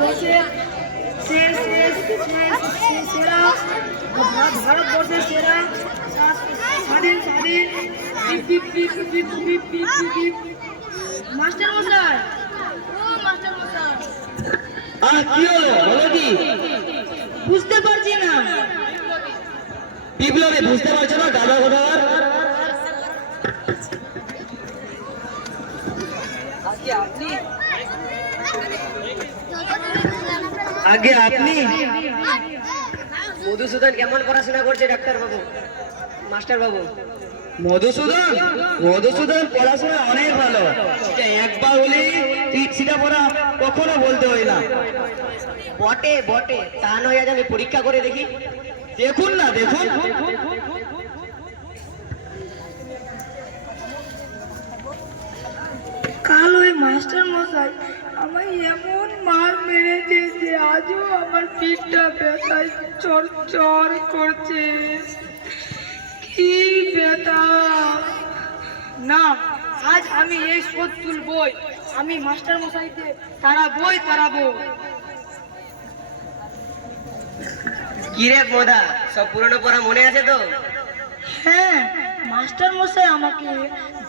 বসে সেরা ভারতবর্ষের সেরা স্বাধীন স্বাধীন মাস্টার মশাই, ও মাস্টার মশাই, কি হলো বলো কি? বুঝতে পারছি না। বিপ্লবে বুঝতে পারছো না? গাধা কোথাকার। আগে আপনি মধুসূদন কেমন পড়াশোনা করছে ডাক্তার বাবু, মাস্টার বাবু? মধুসূদন মধুসূদন পড়াশোনা অনেক ভালো। একবার হলে সেটা পড়া কখনো বলতে হয় না। বটে বটে, তা নয় আজ আমি পরীক্ষা করে দেখি। দেখুন না, দেখুন। কাল ওই মাস্টার মশাই আমায় এমন মার মেরেছে যে আজও আমার পিঠটা ব্যথায় চড় করছে। কি ব্যথা! না, আজ আমি এই শোধ তুলবই। আমি মাস্টার মশাইকে তাড়াবো। কি রে মোদা, সব পুরনো পড়া মনে আছে তো? হ্যাঁ, মাস্টার মশাই আমাকে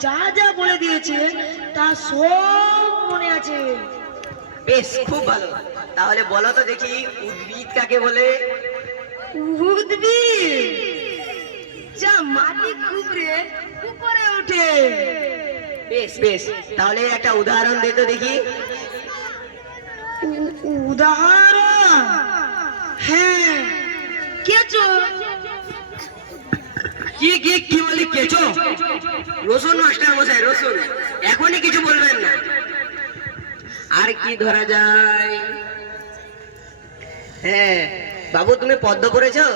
যা যা বলে দিয়েছে তা সব মনে আছে। বেশ, খুব ভালো। তাহলে বলো তো দেখি, উদ্ভিদ কাকে বলে? উদ্ভিদ যা মাটি খুবড়ে উপরে ওঠে। বেশ বেশ, তাহলে একটা উদাহরণ দে তো দেখি। উদাহরণ? হ্যাঁ, কেঁচো। কি বলি? কেঁচো? রসুন মাস্টার মশাই, রসুন। এখনই কিছু বলবেন না। আর কি ধরা যায়? হ্যাঁ বাবু, তুমি পদ্ম পড়েছো?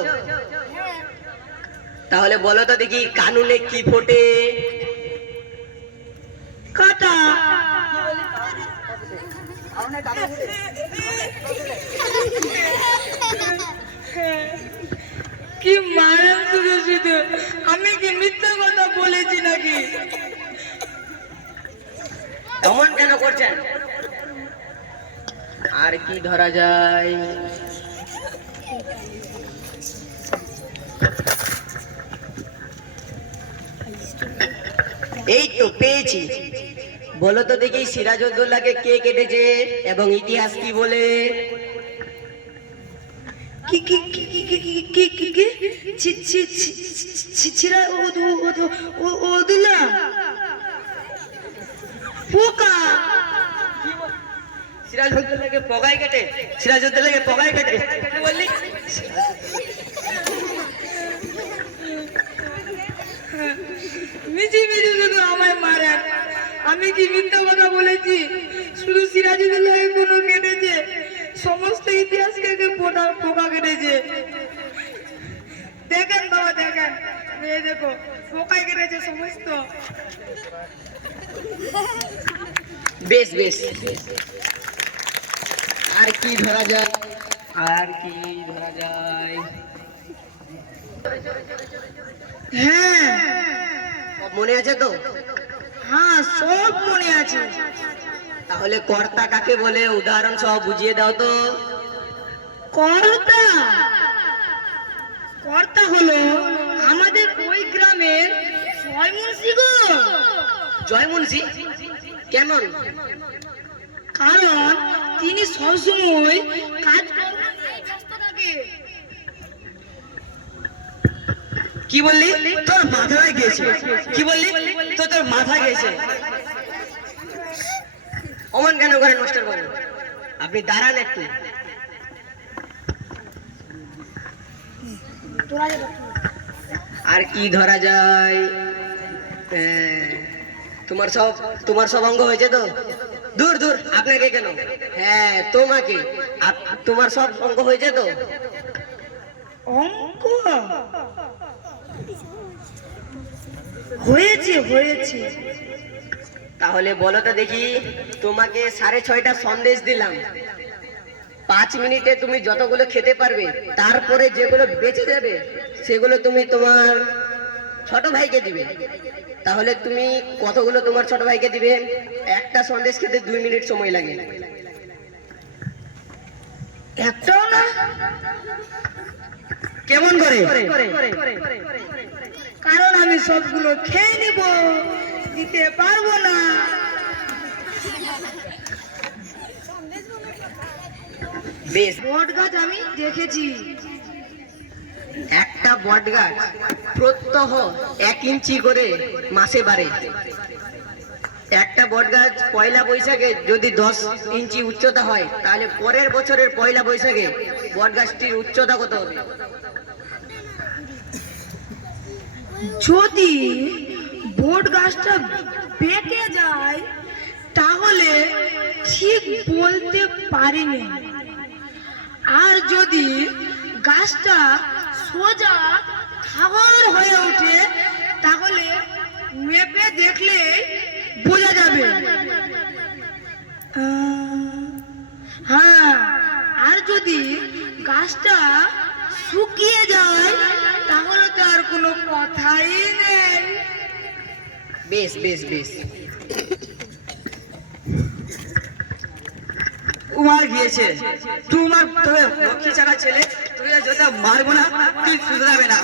তাহলে বলো তো দেখি, কানুনে কি ফোটে? কাটা। কি মারেন শুধু, আমি কি মিথ্যা কথা বলেছি নাকি? এমন কেন করছেন? আর কি ধরা যায়? এই তো পেয়েছি। বলো তো দেখি, সিরাজউদ্দৌলাকে কে কেটেছে এবং ইতিহাস কি বলে? কি কি কি কি কি কি কি কি ছিরা ওদুলা পোকা। সিরাজউদ্দৌলাকে পগাই কেটে? সিরাজউদ্দৌলাকে পগাই কেটে কি বললি? মিছি শুধু আমায় মারেন। আমি কি মিথ্যা কথা বলেছি? শুধু সিরাজউদ্দৌলাকে কোনো কেটেছে, সমস্ত ইতিহাসকে পোকা কেটেছে। দেখেন বাবা, দেখেন, এই দেখো, পোকাই কেটেছে সমস্ত। বেশ বেশ, আর কি ধরা যায়? আর কি ধরা যায়? হ্যাঁ সব মনে আছে তো? হ্যাঁ, সব মনে আছে। তাহলে কর্তা কাকে বলে উদাহরণ সহ বুঝিয়ে দাও তো। কর্তা? কর্তা হলো আমাদের ওই গ্রামের জয়মুন্সি গো। জয়মুন্সি কেমন? কারণ তিনি সবসময় কাজ করবেন ব্যস্ত থাকে। কি বললি? তোর মাথায় গেছে। কি বললি? তোর মাথায় গেছে। অমন কেন করেন মাস্টার বাবু? আপনি দাঁড়ান একটু। আর কি ধরা যায়? তোমার সব অঙ্গ হয়েছে তো? দূর দূর, আপনাকে কেন? হ্যাঁ তোমাকে। তোমার সব অঙ্গ হয়েছে তো? অঙ্ক হয়েছে হয়েছে। তাহলে বলো তো দেখি, তোমাকে 6:30 সন্দেশ দিলাম, 5 মিনিটে তুমি যতগুলো খেতে পারবে, তারপরে যেগুলো বেঁচে যাবে সেগুলো তুমি তোমার ছোট ভাইকে দিবে। তাহলে তুমি কতগুলো তোমার ছোট ভাইকে দিবে? একটা সন্দেশ খেতে 2 মিনিট সময় লাগে। একটাও না? কেমন করে? কারণ আমি সবগুলো খেয়ে নিব, দিতে পারবো না। বেশ, বট গাছ আমি দেখেছি। একটা বট গাছ প্রত্যহ 1 ইঞ্চি করে মাসে বাড়ে। একটা বট গাছ পয়লা বৈশাখে যদি 10 ইঞ্চি উচ্চতা হয়, তাহলে পরের বছরের পয়লা বৈশাখে বট গাছটির উচ্চতা কত হবে? যদি বট গাছটা বেঁকে যায় তাহলে ঠিক বলতে পারিনি। আর যদি গাছটা সোজা খাবার হয়ে ওঠে তাহলে মেপে দেখলে বোঝা যাবে। হ্যাঁ, আর যদি গাছটা শুকিয়ে যায় তাহলে তো আর কোনো কথাই নেই। বেশ বেশ বেশ, উমার গিয়েছে, তোমার তবে লক্ষ্মী চাকা ছেলে, তুই আর যদি মারবো না, তুই শুধরাবে না।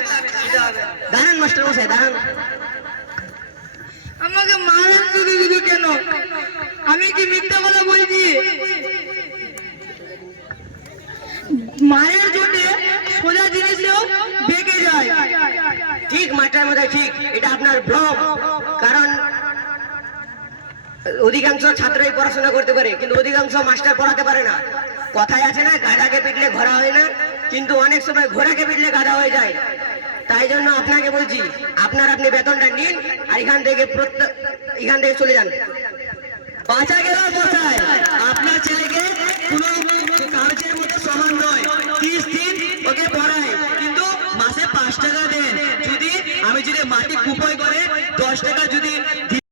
দাঁড়ান মাস্টার মশাই, দাঁড়ান। আমাকে মারেন শুধু শুধু কেন? আমি কি মিথ্যা কথা বলছি? মায়ের জন্য সোজা জিনিসেও বেঁকে যায়। ঠিক মাস্টার মশাই, ঠিক। এটা আপনার ভ্রম। কারণ অধিকাংশ ছাত্রই পড়াশোনা করতে পারে, কিন্তু অধিকাংশ মাস্টার পড়াতে পারে না। কথায় আছে না, গাধাকে পিটলে ঘোড়া হয় না, কিন্তু অনেক সময় ঘোড়াকে পিটলে গাধা হয়ে যায়। তাই জন্য আপনাকে বলছি, আপনি বেতনটা নিন আর এখান থেকে চলে যান। বাঁচা গেল কোথায়? আপনার ছেলেকে কোনো কাগজের মতো সমান নয়, 30 দিন ওকে পড়ায়, কিন্তু মাসে 5 টাকা দেন। যদি আমি যদি মাটি কুপয় করে 10 টাকা যদি